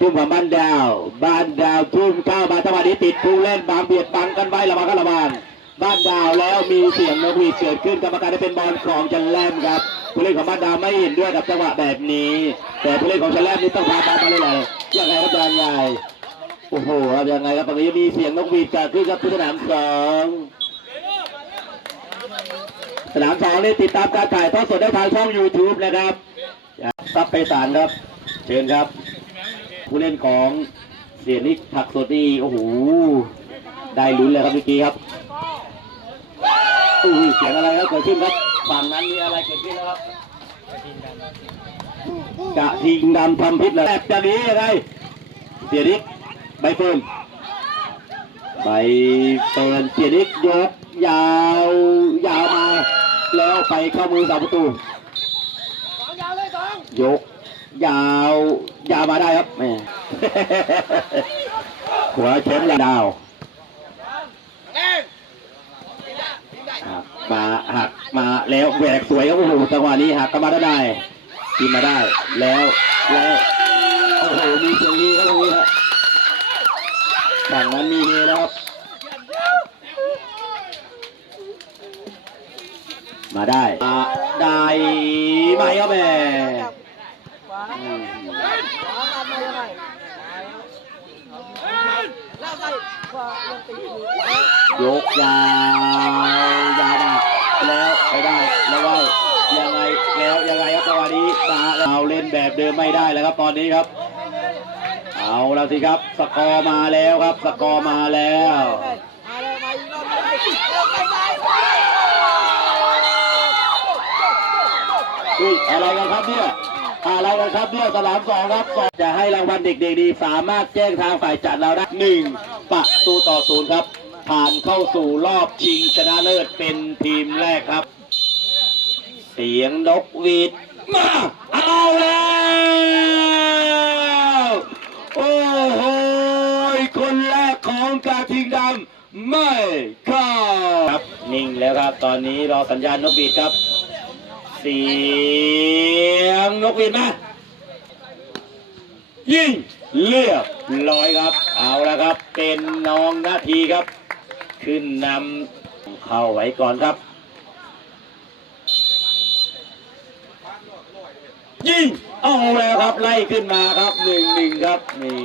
ทุ่มของบ้านดาวบ้านดาวทุ่มเข้ามาจังหวะนี้ติดผู้เล่นบางเบียดบังกันไว้ระวังกันระวังบ้านดาวแล้วมีเสียงนกหวีดเกิดขึ้นกรรมการได้เป็นบอลของจันแลมครับผู้เล่นของบ้านดาวไม่เห็นด้วยกับจังหวะแบบนี้ แต่ผู้เล่นของจันแลมนี่ต้องพาบอลมาเลยเลยยังไงครับยังไงโอ้โหครับยังไงครับตอนนี้มีเสียงนกหวีดเกิดขึ้นครับที่สนามสองสนามสองนี่ติดตามการถ่ายทอดสดได้ทางช่อง YouTube นะครับซับไปสารครับ เชิญครับ ผู้เล่นของเสียนิกผักสดนี่โอ้โหได้ลุ้นเลยครับเมื่อกี้ครับอุ้ยเสียงอะไรครับเกิดขึ้นครับฝั่งนั้นมีอะไรเกิดขึ้นแล้วครับกะทิงดำทำพิษเลยแบบจะนี้ยังไงเสียนิกใบเฟิร์นใบเฟิร์นเสียนิกยกยาวยาวมา แล้วไปเข้ามือสาประตูยก ยาวยาวมาได้ครับแม่หัวเชมป์ดาวมาหักมาแล้วแหวกสวยครับโอ้โหจังหวะนี้หักก็มาได้กินมาได้ แล้วแล้วโอ้โหมีเสียงนี้ครับตรงนี้ครับฝั่งนั้นมีเฮแล้วครับมาได้มาได้ไหมครับแม่ ยกยาวยาวมาแล้วไปได้แล้วได้ยังไงแล้วยังไงครับจังหวะนี้มาเราเล่นแบบเดิมไม่ได้แล้วครับตอนนี้ครับ เอาแล้วสิครับสกอร์มาแล้วครับ สกอร์มาแล้วอุ้ยอะไรกันครับเนี่ย อะไรกันครับเนี่ยสนามสองครับสองจะให้รางวัลเด็กๆดีสามารถแจ้งทางฝ่ายจัดเราได้หนึ่งประตูต่อศูนย์ครับ ผ่านเข้าสู่รอบชิงชนะเลิศเป็นทีมแรกครับ เสียงนกหวีดมาเอาแล้วโอ้โหคนแรกของกาทิงดำไม่เข้าครับนิ่งแล้วครับตอนนี้รอสัญญาณนกหวีดครับ เสียงนกหวีดมายิงเรียบร้อยครับ เอาละครับ เป็นน้องนาทีครับ ขึ้นนำเข้าไว้ก่อนครับ ยิงเอาแล้วครับ ไล่ขึ้นมาครับหนึ่งหนึ่งครับนี่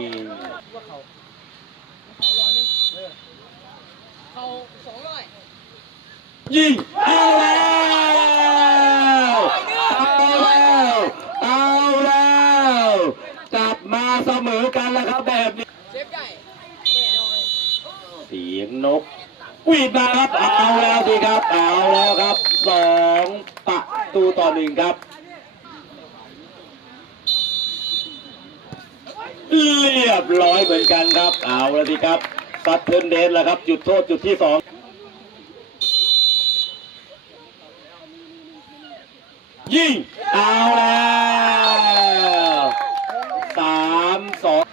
ยิงเอาแล้วเอาแล้วเอาแล้วกลับมาเสมอ กันแล้วครับแบบนี้เสียงนกหวีดมาครับเอาแล้วสิครับเอาแล้วครับสองประตูต่อหนึ่งครับเรียบร้อยเหมือนกันครับ เอาแล้วสิครับซัดเทิร์นเดนแล้วครับ จุดโทษจุดที่สองยิงเอาแล้วสามสอง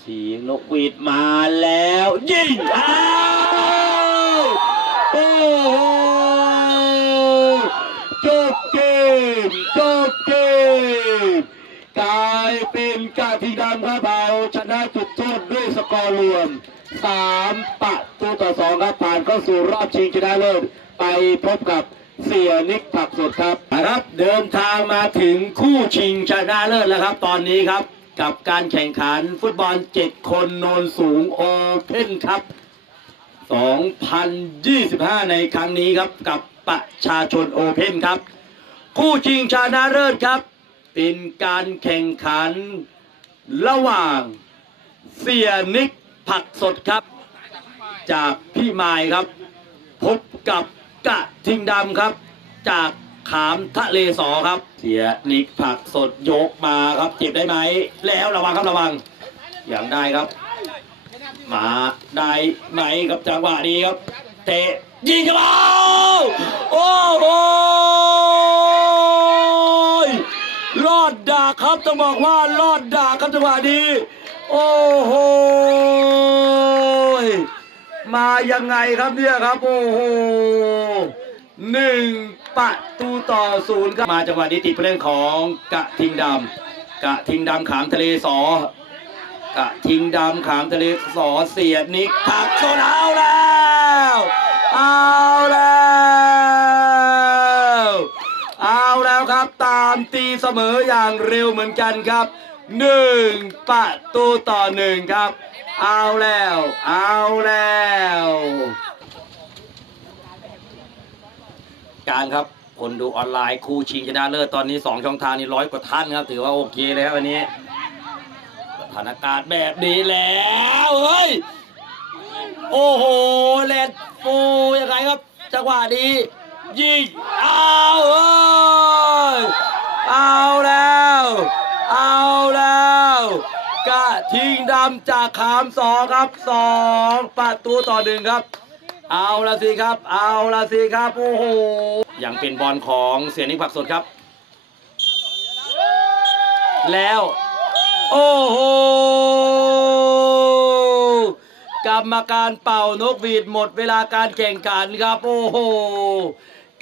เสียงน กหวีดมาแล้วยิงอ้าวโอ้โหจบเกมจบเกมกลายเป็นกาทีดำครับเอาชนะจุดโทษด้วยสกอร์รวมสามประตูต่อสองครับผ่านเข้าสู่รอบชิงชนะเลิศไปพบกับเสียนิกผักสดครับนะครับเดินทางมาถึงคู่ชิงชนะเลิศแล้วครับ ตอนนี้ครับ กับการแข่งขันฟุตบอล 7 คนโนนสูงโอเพ่นครับ 2025 ในครั้งนี้ครับกับประชาชนโอเพ่นครับ คู่ชิงชนะเลิศครับ เป็นการแข่งขันระหว่างเสียนิกผักสดครับ จากพี่ไมายครับ พบกับกะทิงดำครับ จาก ขามทะเลสอครับ เสียนิกผักสดยกมาครับเจ็บได้ไหม แล้วระวังครับระวัง อย่างได้ครับ มาได้ไหมครับจังหวะนี้ครับ เตะยิงกระเป๋าโอ้โหรอดดาครับต้องบอกว่ารอดดาครับจังหวะนี้ โอ้โหมายังไงครับเนี่ยครับ โอ้โหหนึ่ง ประตูต่อศูนย์ครับมาจังหวะนี้ติดผู้เล่นของกะทิงดำกะทิงดำขามทะเลสอกะทิงดำขามทะเลสอเสียดนิกผักโซนเอาแล้วเอาแล้วเอาแล้วครับตามตีเสมออย่างเร็วเหมือนกันครับหนึ่งประตูต่อหนึ่งครับ เอาแล้ว เอาแล้ว การครับ คนดูออนไลน์คู่ชิงชนะเลิศตอนนี้ 2 ช่องทางนี้ร้อยกว่าท่านครับ ถือว่าโอเคเลยครับวันนี้สถานการณ์แบบนี้แล้วเฮ้ยโอ้โหเลดโฟยังไงครับจังหวะนี้ยิงเอาเอ้ยเอาแล้ว เอาแล้วกะทิงดำจากขามสองครับสองประตูต่อหนึ่งครับ เอาละสิครับ เอาละสิครับ โอ้โห ยังเป็นบอลของเสียนิกผักสดครับ แล้ว โอ้โห กรรมการเป่านกหวีดหมดเวลาการแข่งขันครับ โอ้โห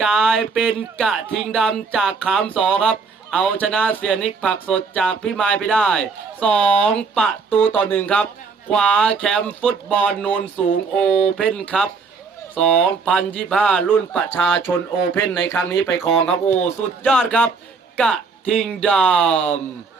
กลายเป็นกะทิงดำจากขามสองครับ เอาชนะเสียนิกผักสดจากพี่มายไปได้สองประตูต่อหนึ่งครับคว้าแชมป์ฟุตบอลโนนสูงโอเพ่นครับ 2025 รุ่นประชาชนโอเพ่นในครั้งนี้ไปครองครับ โอ้ สุดยอดครับ กะทิงดำ